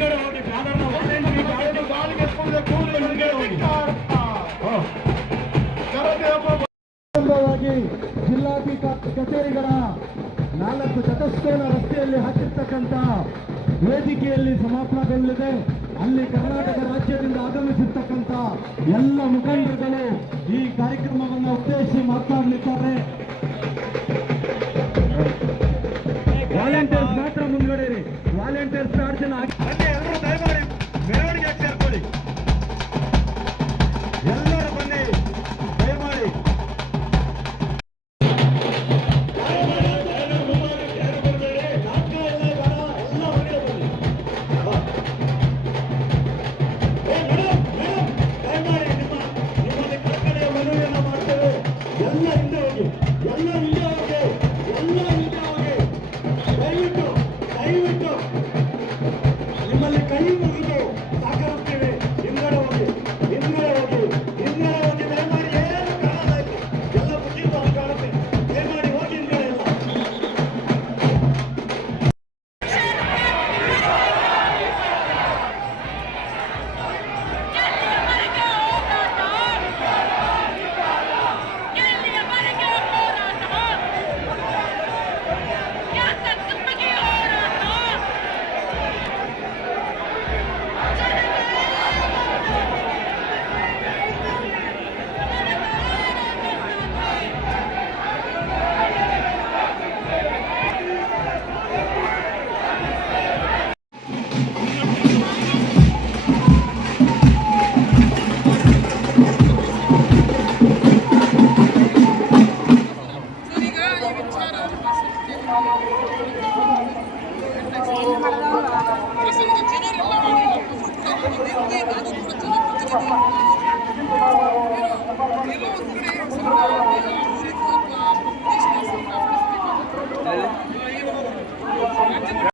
ಮುಂದ್ಗಡೆ ಕಚೇರಿಗಳ ನಾಲ್ಕು ಚತುಸ್ಕೋನ ರಸ್ತೆಯಲ್ಲಿ ಹಾಕಿರ್ತಕ್ಕಂಥ ವೇದಿಕೆಯಲ್ಲಿ ಸಮಾಪನಗೊಳ್ಳಲಿದೆ ಅಲ್ಲಿ ಕರ್ನಾಟಕ ರಾಜ್ಯದಿಂದ ಆಗಮಿಸಿರ್ತಕ್ಕಂಥ ಎಲ್ಲ ಮುಖಂಡರುಗಳು ಈ ಕಾರ್ಯಕ್ರಮವನ್ನು ಉದ್ದೇಶಿಸಿ ಮಾತನಾಡಲಿದ್ದಾರೆ ವಾಲಂಟಿಯರ್ಸ್ ಮಾತ್ರ ಮುಂದುವರೆಯಿರಿ ವಾಲಂಟಿಯರ್ಸ್ ಎರಡು Thank you.